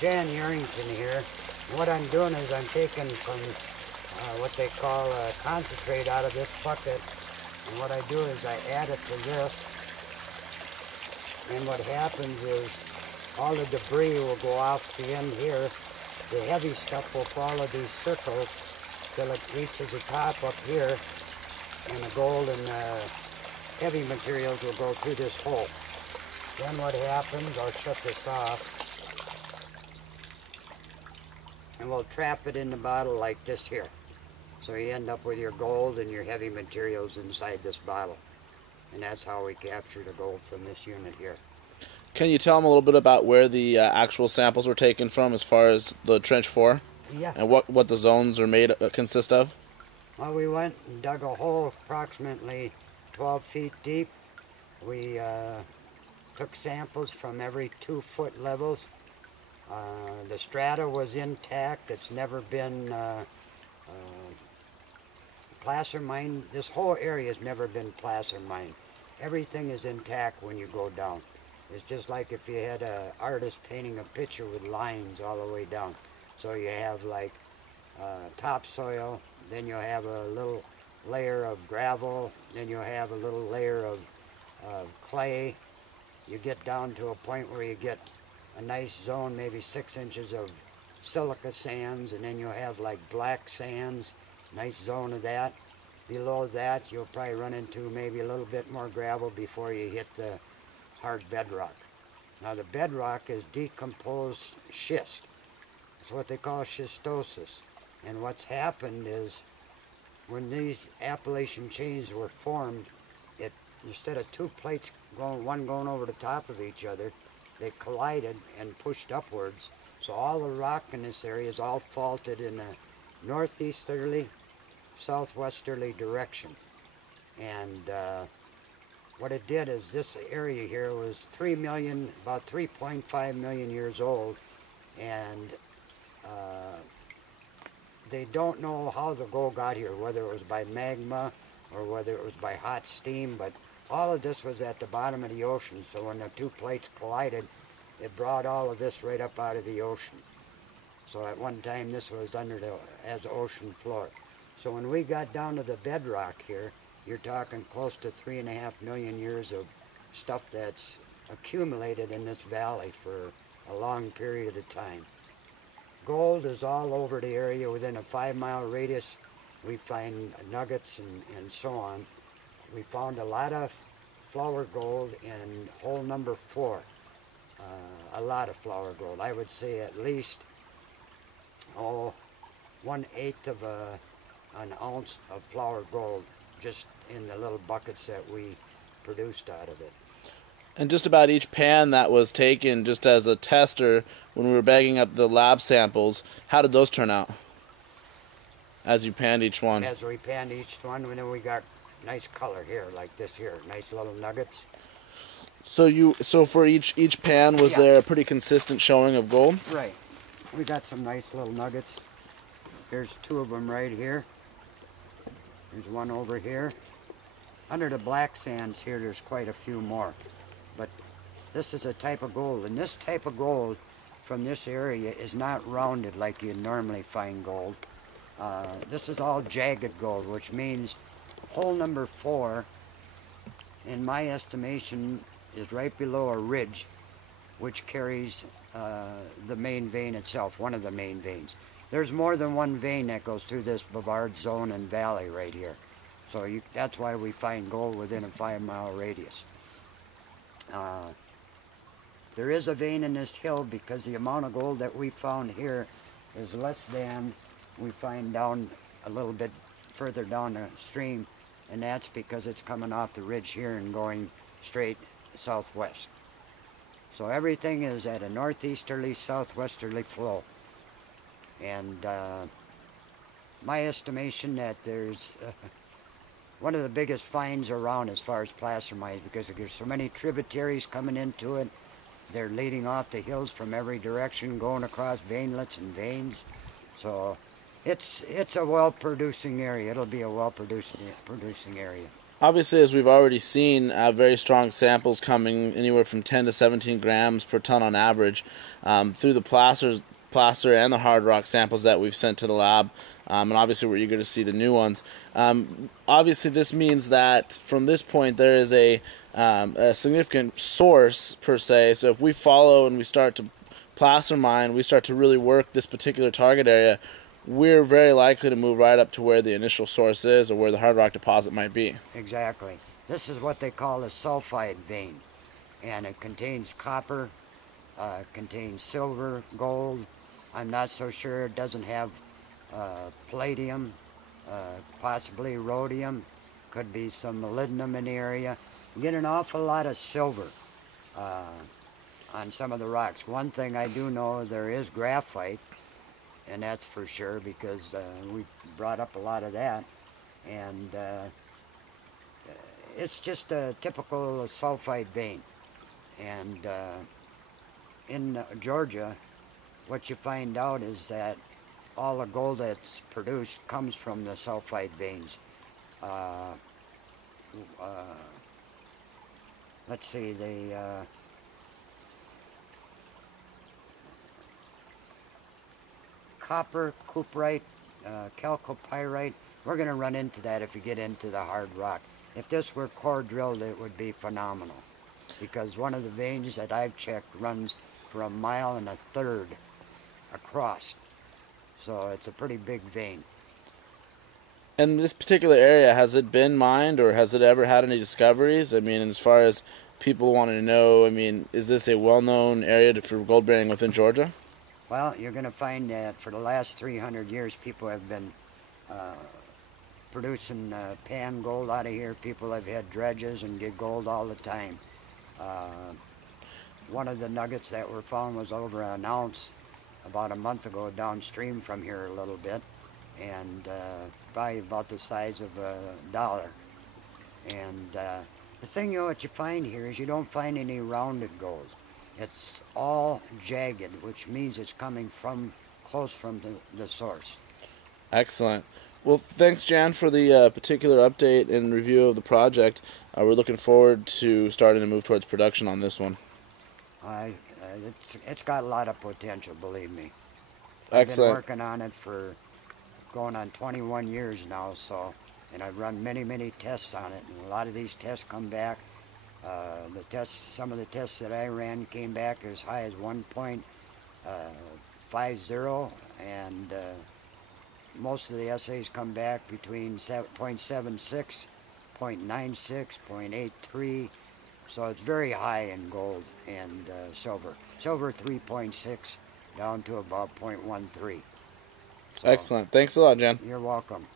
Jan Yerington here. What I'm doing is I'm taking some what they call concentrate out of this bucket, and what I do is I add it to this, and what happens is all the debris will go off the end here. The heavy stuff will follow these circles till it reaches the top up here, and the gold and heavy materials will go through this hole. Then what happens, I'll shut this off, and we'll trap it in the bottle like this here. So you end up with your gold and your heavy materials inside this bottle. And that's how we capture the gold from this unit here. Can you tell them a little bit about where the actual samples were taken from as far as the Trench 4? Yeah. And what the zones are made consist of? Well, we went and dug a hole approximately 12 feet deep. We took samples from every 2-foot levels. The strata was intact. It's never been placer mined. This whole area has never been placer mined. Everything is intact when you go down. It's just like if you had an artist painting a picture with lines all the way down. So you have like topsoil, then you'll have a little layer of gravel, then you'll have a little layer of clay. You get down to a point where you get a nice zone, maybe 6 inches of silica sands, and then you'll have like black sands, nice zone of that. Below that, you'll probably run into maybe a little bit more gravel before you hit the hard bedrock. Now the bedrock is decomposed schist. It's what they call schistosis. And what's happened is when these Appalachian chains were formed, instead of two plates one going over the top of each other, they collided and pushed upwards. So all the rock in this area is all faulted in a northeasterly, southwesterly direction. And what it did is this area here was about 3.5 million years old, and they don't know how the gold got here, whether it was by magma or whether it was by hot steam, but all of this was at the bottom of the ocean, so when the two plates collided, it brought all of this right up out of the ocean. So at one time this was as ocean floor. So when we got down to the bedrock here, you're talking close to 3.5 million years of stuff that's accumulated in this valley for a long period of time. Gold is all over the area. Within a 5-mile radius, we find nuggets and so on. We found a lot of flour gold in hole number 4. A lot of flour gold. I would say at least 1/8 of an ounce of flour gold just in the little buckets that we produced out of it. And just about each pan that was taken just as a tester when we were bagging up the lab samples, how did those turn out as you panned each one? As we panned each one, and then we got nice color here, like this here, nice little nuggets. So for each pan, was there a pretty consistent showing of gold? Right. We got some nice little nuggets. Here's 2 of them right here. There's one over here. Under the black sands here, there's quite a few more. But this is a type of gold, and this type of gold from this area is not rounded like you normally find gold. This is all jagged gold, which means hole number 4, in my estimation, is right below a ridge, which carries the main vein itself, one of the main veins. There's more than one vein that goes through this Brevard zone and valley right here. So that's why we find gold within a 5-mile radius. There is a vein in this hill because the amount of gold that we found here is less than we find down a little bit further down the stream, and that's because it's coming off the ridge here and going straight southwest. So everything is at a northeasterly, southwesterly flow. And my estimation that there's one of the biggest finds around as far as placer mines, because there's so many tributaries coming into it. They're leading off the hills from every direction, going across veinlets and veins. So it's a well-producing area. It'll be a well-producing area. Obviously, as we've already seen, very strong samples coming anywhere from 10 to 17 grams per ton on average through the placer and the hard rock samples that we've sent to the lab. And obviously, we're eager to see the new ones. Obviously, this means that from this point, there is a significant source, per se. So if we follow and we start to placer mine, we start to really work this particular target area, we're very likely to move right up to where the initial source is or where the hard rock deposit might be. Exactly. This is what they call a sulfide vein, and it contains copper, contains silver, gold. I'm not so sure. It doesn't have palladium, possibly rhodium, could be some molybdenum in the area. You get an awful lot of silver on some of the rocks. One thing I do know, there is graphite, and that's for sure, because we brought up a lot of that. And it's just a typical sulfide vein. And in Georgia, what you find out is that all the gold that's produced comes from the sulfide veins. Let's see, copper, cuprite, chalcopyrite. We're going to run into that if you get into the hard rock. If this were core drilled, it would be phenomenal, because one of the veins that I've checked runs for 1.5 miles across. So it's a pretty big vein. And this particular area, has it been mined, or has it ever had any discoveries? I mean, as far as people wanting to know, I mean, is this a well-known area for gold bearing within Georgia? Well, you're going to find that for the last 300 years, people have been producing pan gold out of here. People have had dredges and get gold all the time. One of the nuggets that were found was over an ounce about a month ago downstream from here a little bit, and probably about the size of $1. And the thing, you know, what you find here is you don't find any rounded gold. It's all jagged, which means it's coming from close from the source. Excellent. Well, thanks, Jan, for the particular update and review of the project. We're looking forward to starting to move towards production on this one. It's got a lot of potential, believe me. Excellent. I've been working on it for going on 21 years now, and I've run many tests on it, and a lot of these tests come back. Some of the tests that I ran came back as high as 1.50, and most of the assays come back between 0.76, 0.96, 0.83. So it's very high in gold and silver. Silver 3.6 down to about 0.13. So, excellent. Thanks a lot, Jan. You're welcome.